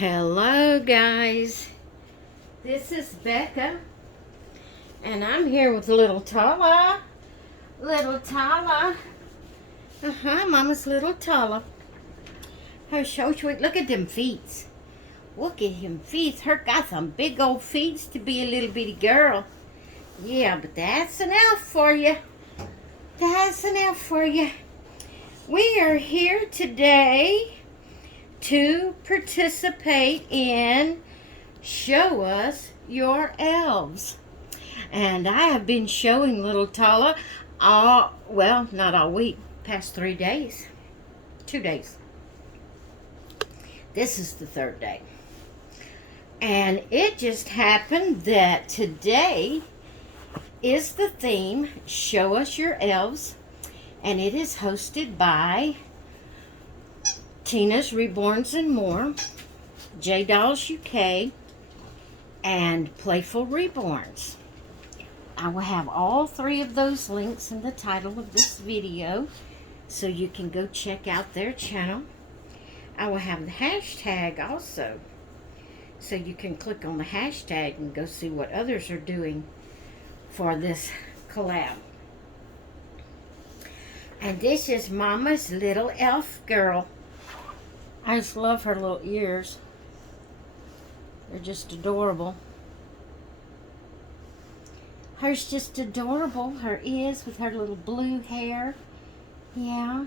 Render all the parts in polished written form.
Hello guys, this is Becca and I'm here with little Tala. Mama's little Tala. Her so sweet. Look at them feet. Look at him feet. Her got some big old feet to be a little bitty girl. Yeah, but that's an elf for you. That's an elf for you. We are here today to participate in Show Us Your Elves. And I have been showing little Tala not all week, past 3 days. 2 days. This is the third day. And it just happened that today is the theme, Show Us Your Elves. And it is hosted by Tina's Reborns and More, J Dolls UK, and Playful Reborns. I will have all 3 of those links in the title of this video, so you can go check out their channel. I will have the hashtag also, so you can click on the hashtag and go see what others are doing for this collab. And this is Mama's little elf girl. I just love her little ears. They're just adorable. Her's just adorable. Her is with her little blue hair. Yeah.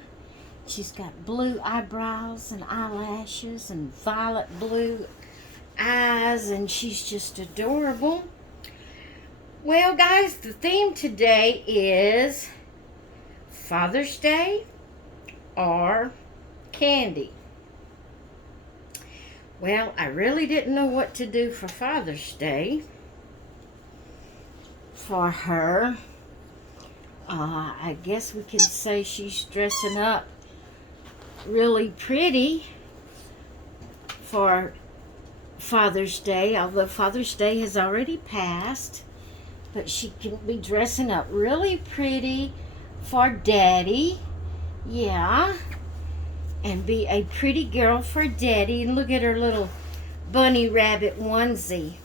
She's got blue eyebrows and eyelashes and violet blue eyes, and she's just adorable. Well, guys, the theme today is Father's Day or candy. Well, I really didn't know what to do for Father's Day for her. I guess we can say she's dressing up really pretty for Father's Day, although Father's Day has already passed. But she can be dressing up really pretty for Daddy. Yeah. And be a pretty girl for Daddy. And look at her little bunny rabbit onesie.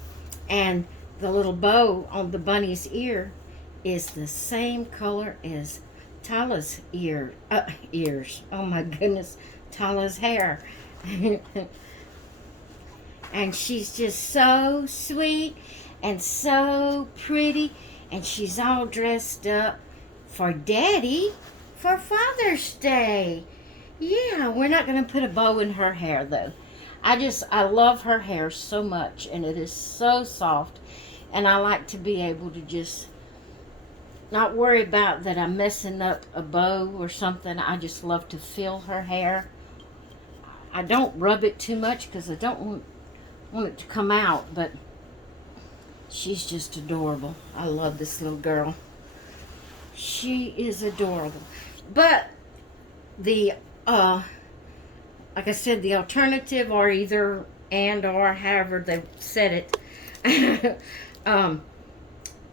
And the little bow on the bunny's ear is the same color as Tala's ears. Oh my goodness. Tala's hair. And she's just so sweet and so pretty. And she's all dressed up for Daddy for Father's Day. Yeah, we're not going to put a bow in her hair, though. I love her hair so much, and it is so soft. And I like to be able to just not worry about that I'm messing up a bow or something. I just love to feel her hair. I don't rub it too much because I don't want it to come out, but she's just adorable. I love this little girl. She is adorable. But the like I said, the alternative, or either and or however they said it,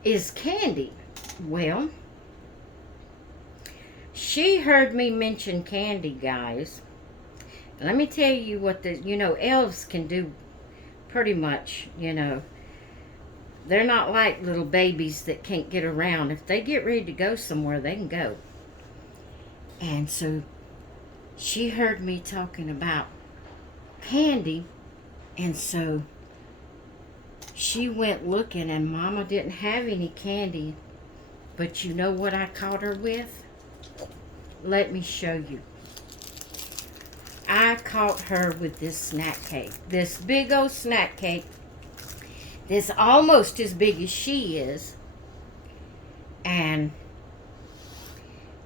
is candy. Well, she heard me mention candy, guys. Let me tell you what elves can do pretty much, They're not like little babies that can't get around. If they get ready to go somewhere, they can go. And so she heard me talking about candy, and so she went looking, and Mama didn't have any candy. But you know what I caught her with? Let me show you. I caught her with this snack cake. This big old snack cake. This almost as big as she is. And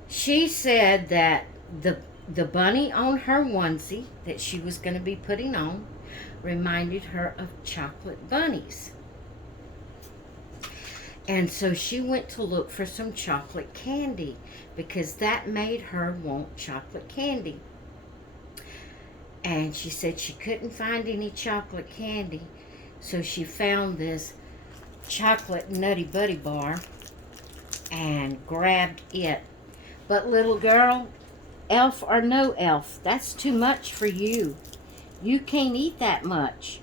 she said that the bunny on her onesie that she was going to be putting on reminded her of chocolate bunnies. And so she went to look for some chocolate candy because that made her want chocolate candy. And she said she couldn't find any chocolate candy, so she found this chocolate Nutty Buddy bar and grabbed it. But little girl, elf or no elf, that's too much for you. You can't eat that much.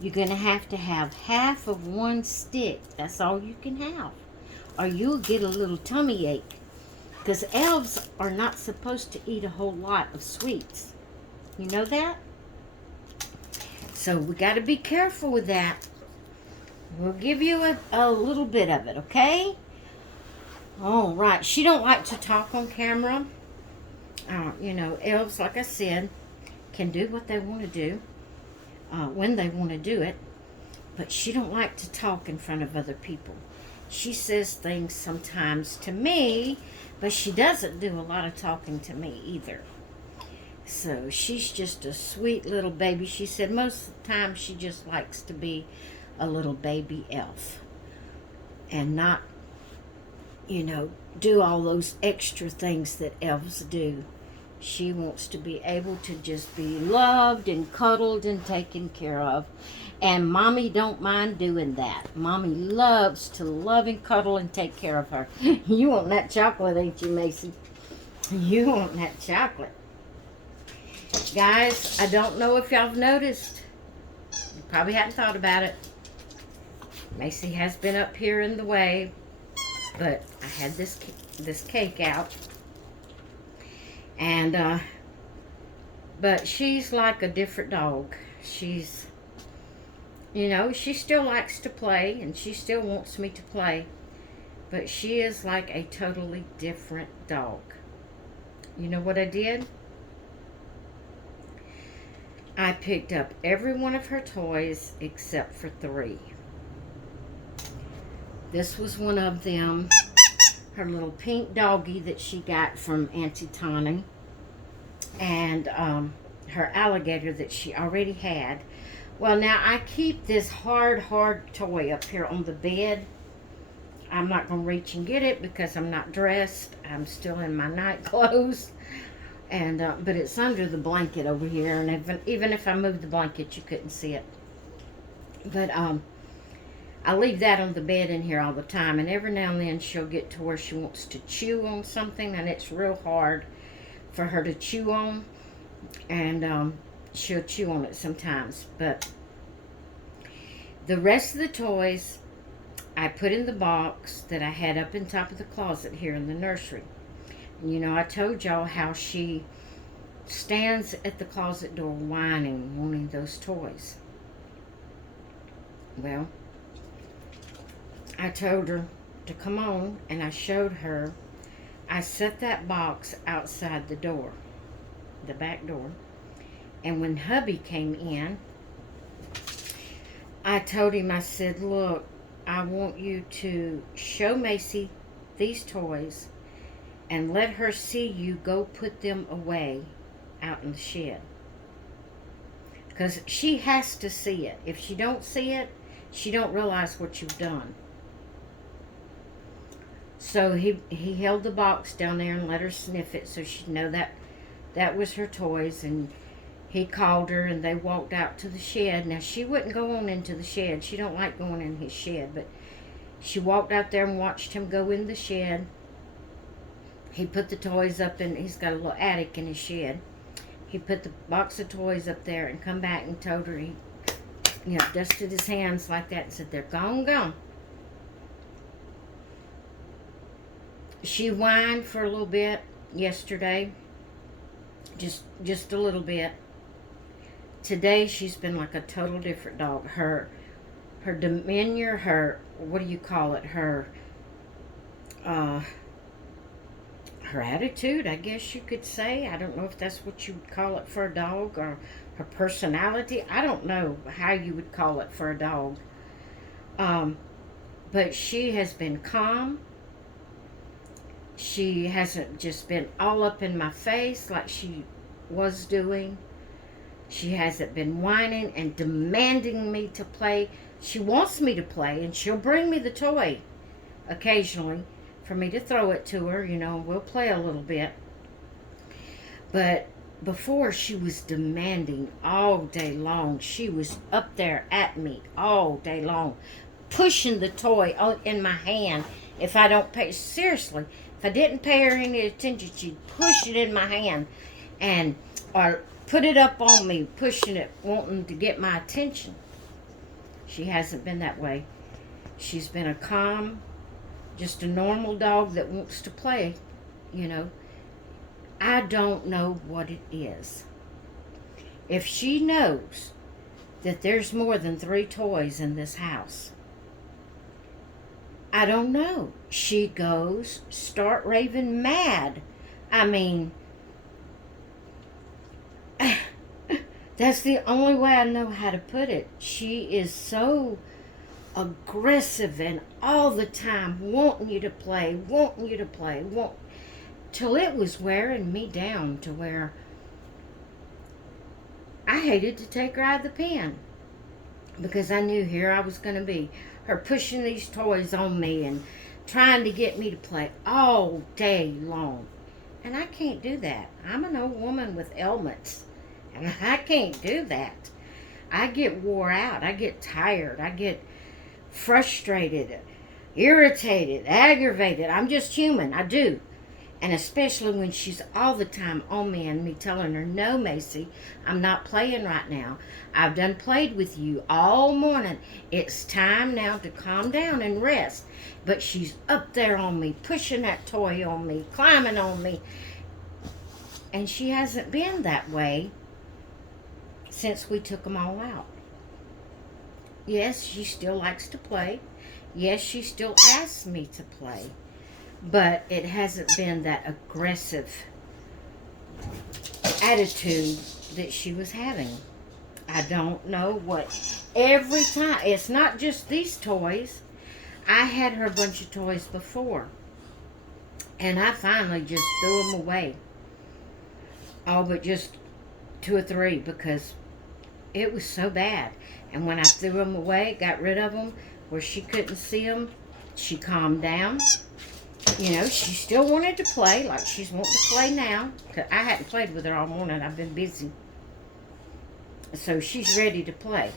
You're going to have half of one stick. That's all you can have. Or you'll get a little tummy ache. Because elves are not supposed to eat a whole lot of sweets. You know that? So we got to be careful with that. We'll give you a little bit of it, okay? All right. She don't like to talk on camera. You know, elves, like I said, can do what they want to do when they want to do it. But she don't like to talk in front of other people. She says things sometimes to me, but she doesn't do a lot of talking to me either. So she's just a sweet little baby. She said most of the time she just likes to be a little baby elf and not, you know, do all those extra things that elves do. She wants to be able to just be loved and cuddled and taken care of. And Mommy don't mind doing that. Mommy loves to love and cuddle and take care of her. You want that chocolate, ain't you, Macy? You want that chocolate. Guys, I don't know if y'all have noticed. You probably hadn't thought about it. Macy has been up here in the way. But I had this cake out. And, but she's like a different dog. She's, you know, she still likes to play and she still wants me to play. But she is like a totally different dog. You know what I did? I picked up every one of her toys except for 3. This was one of them. Her little pink doggie that she got from Auntie Tawny. And her alligator that she already had. Well, now I keep this hard toy up here on the bed. I'm not going to reach and get it because I'm not dressed. I'm still in my night clothes. And but it's under the blanket over here. And even if I moved the blanket, you couldn't see it. But I leave that on the bed in here all the time. And every now and then she'll get to where she wants to chew on something. And it's real hard for her to chew on. And she'll chew on it sometimes. But the rest of the toys I put in the box that I had up in top of the closet here in the nursery. And you know, I told y'all how she stands at the closet door whining, wanting those toys. Well, I told her to come on, and I showed her. I set that box outside the door, the back door. And when hubby came in, I told him, I said, look, I want you to show Macy these toys and let her see you go put them away out in the shed. Because she has to see it. If she don't see it, she don't realize what you've done. So he held the box down there and let her sniff it so she'd know that was her toys. And he called her and they walked out to the shed. Now, she wouldn't go on into the shed. She don't like going in his shed. But she walked out there and watched him go in the shed. He put the toys up and he's got a little attic in his shed. He put the box of toys up there and come back and told her, he, you know, dusted his hands like that and said, they're gone. She whined for a little bit yesterday. Just a little bit. Today she's been like a total different dog. Her demeanor, her, what do you call it? Her attitude, I guess you could say. I don't know if that's what you would call it for a dog, or her personality. I don't know how you would call it for a dog. But she has been calm. She hasn't just been all up in my face like she was doing. She hasn't been whining and demanding me to play. She wants me to play, and she'll bring me the toy occasionally for me to throw it to her. You know, we'll play a little bit. But before, she was demanding all day long. She was up there at me all day long, pushing the toy in my hand. If I don't pay, seriously, if I didn't pay her any attention, she'd push it in my hand, and or put it up on me, pushing it, wanting to get my attention. She hasn't been that way. She's been a calm, just a normal dog that wants to play, you know. I don't know what it is. If she knows that there's more than 3 toys in this house, I don't know. She goes, start raving mad. I mean, that's the only way I know how to put it. She is so aggressive and all the time wanting you to play, till it was wearing me down to where I hated to take her out of the pen, because I knew here I was going to be, her pushing these toys on me and trying to get me to play all day long. And I can't do that. I'm an old woman with ailments, and I can't do that. I get wore out. I get tired. I get frustrated, irritated, aggravated. I'm just human. I do. And especially when she's all the time on me and me telling her, no, Macy, I'm not playing right now. I've done played with you all morning. It's time now to calm down and rest. But she's up there on me, pushing that toy on me, climbing on me. And she hasn't been that way since we took them all out. Yes, she still likes to play. Yes, she still asks me to play. But it hasn't been that aggressive attitude that she was having. I don't know what. Every time, it's not just these toys. I had her a bunch of toys before, and I finally just threw them away. All but just 2 or 3, because it was so bad. And when I threw them away, got rid of them, where she couldn't see them, she calmed down. You know, she still wanted to play, like she's wanting to play now. 'Cause I hadn't played with her all morning. I've been busy. So she's ready to play.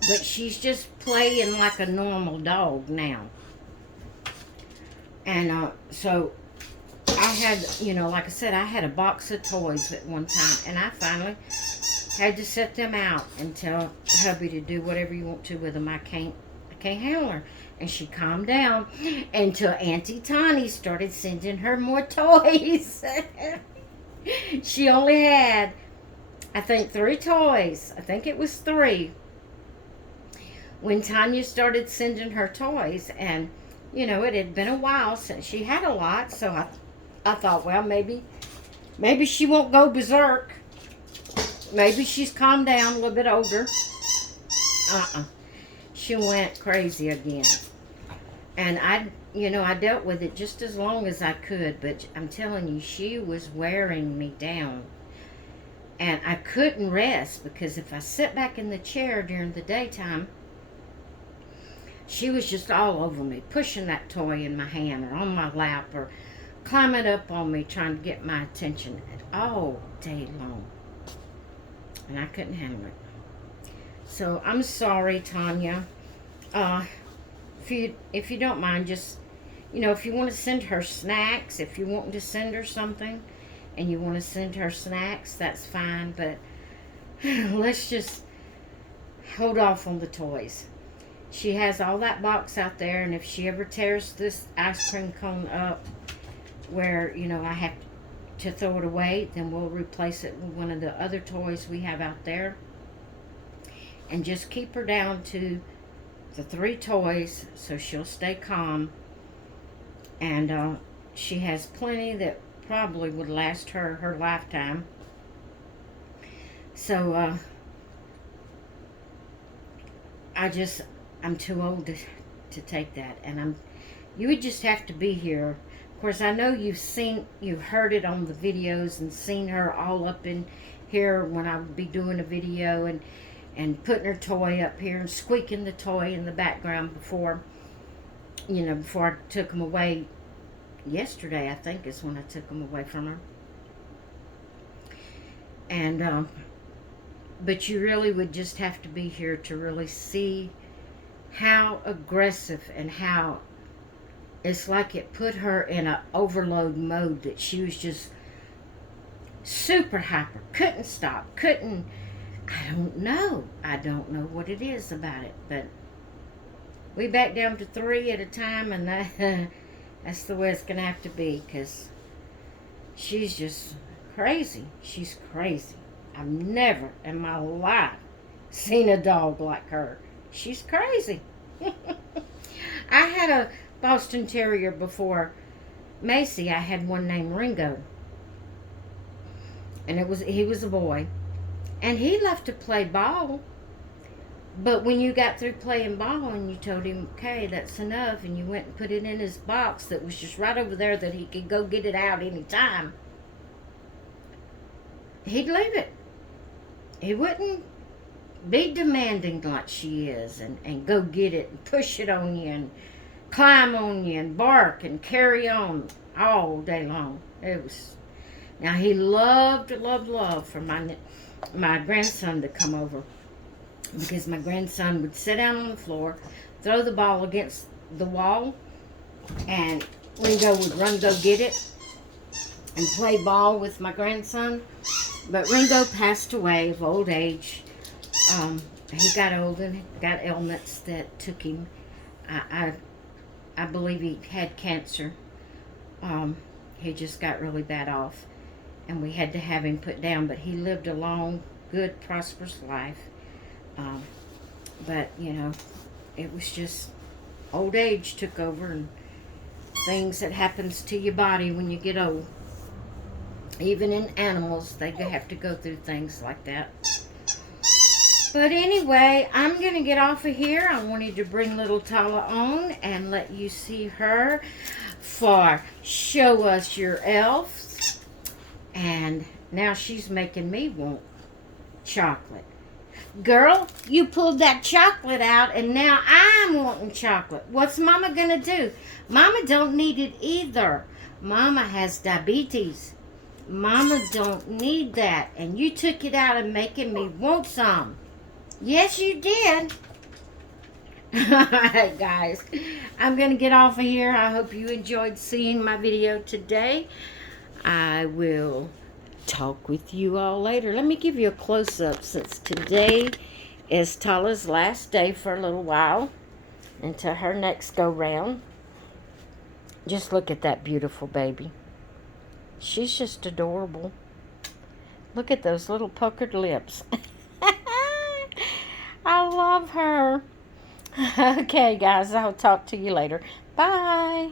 But she's just playing like a normal dog now. And so I had, you know, like I said, I had a box of toys at one time. And I finally had to set them out and tell hubby to do whatever you want to with them. I can't handle her. And she calmed down until Auntie Tawny started sending her more toys. She only had, I think, 3 toys. I think it was 3. When Tanya started sending her toys, and, you know, it had been a while since she had a lot, so I thought, well, maybe she won't go berserk. Maybe she's calmed down a little bit older. She went crazy again. And I dealt with it just as long as I could, but I'm telling you, she was wearing me down. And I couldn't rest, because if I sit back in the chair during the daytime, she was just all over me, pushing that toy in my hand or on my lap or climbing up on me, trying to get my attention all day long. And I couldn't handle it. So I'm sorry, Tanya. If you don't mind, just, you know, if you want to send her snacks, if you want to send her something and you want to send her snacks, that's fine. But let's just hold off on the toys. She has all that box out there, and if she ever tears this ice cream cone up where, you know, I have to throw it away, then we'll replace it with one of the other toys we have out there. And just keep her down to the 3 toys so she'll stay calm. And she has plenty that probably would last her lifetime. So I'm too old to take that. And you would just have to be here. Of course, I know you've heard it on the videos and seen her all up in here when I would be doing a video and putting her toy up here and squeaking the toy in the background before I took them away. Yesterday, I think, is when I took them away from her. And but you really would just have to be here to really see how aggressive and how it's like it put her in an overload mode, that she was just Super hyper. Couldn't stop. Couldn't. I don't know. I don't know what it is about it. But we back down to 3 at a time, and that's the way it's going to have to be, because she's just crazy. She's crazy. I've never in my life seen a dog like her. She's crazy. I had a Boston Terrier before Macy. I had one named Ringo. And he was a boy. And he loved to play ball. But when you got through playing ball and you told him, okay, that's enough, and you went and put it in his box that was just right over there that he could go get it out any time, he'd leave it. He wouldn't be demanding like she is and go get it and push it on you and climb on you and bark and carry on all day long. Now he loved for my grandson to come over, because my grandson would sit down on the floor, throw the ball against the wall, and Ringo would run go get it and play ball with my grandson. But Ringo passed away of old age. He got old and got ailments that took him. I believe he had cancer. He just got really bad off, and we had to have him put down. But he lived a long, good, prosperous life. But, you know, it was just old age took over, and things that happens to your body when you get old. Even in animals, they have to go through things like that. But anyway, I'm going to get off of here. I wanted to bring little Tala on and let you see her for Show Us Your Elves. And now she's making me want chocolate. Girl, you pulled that chocolate out, and now I'm wanting chocolate. What's Mama going to do? Mama don't need it either. Mama has diabetes. Mama don't need that. And you took it out and making me want some. Yes, you did. Alright, guys. I'm going to get off of here. I hope you enjoyed seeing my video today. I will talk with you all later. Let me give you a close-up, since today is Tala's last day for a little while until her next go-round. Just look at that beautiful baby. She's just adorable. Look at those little puckered lips. I love her. Okay, guys, I'll talk to you later. Bye.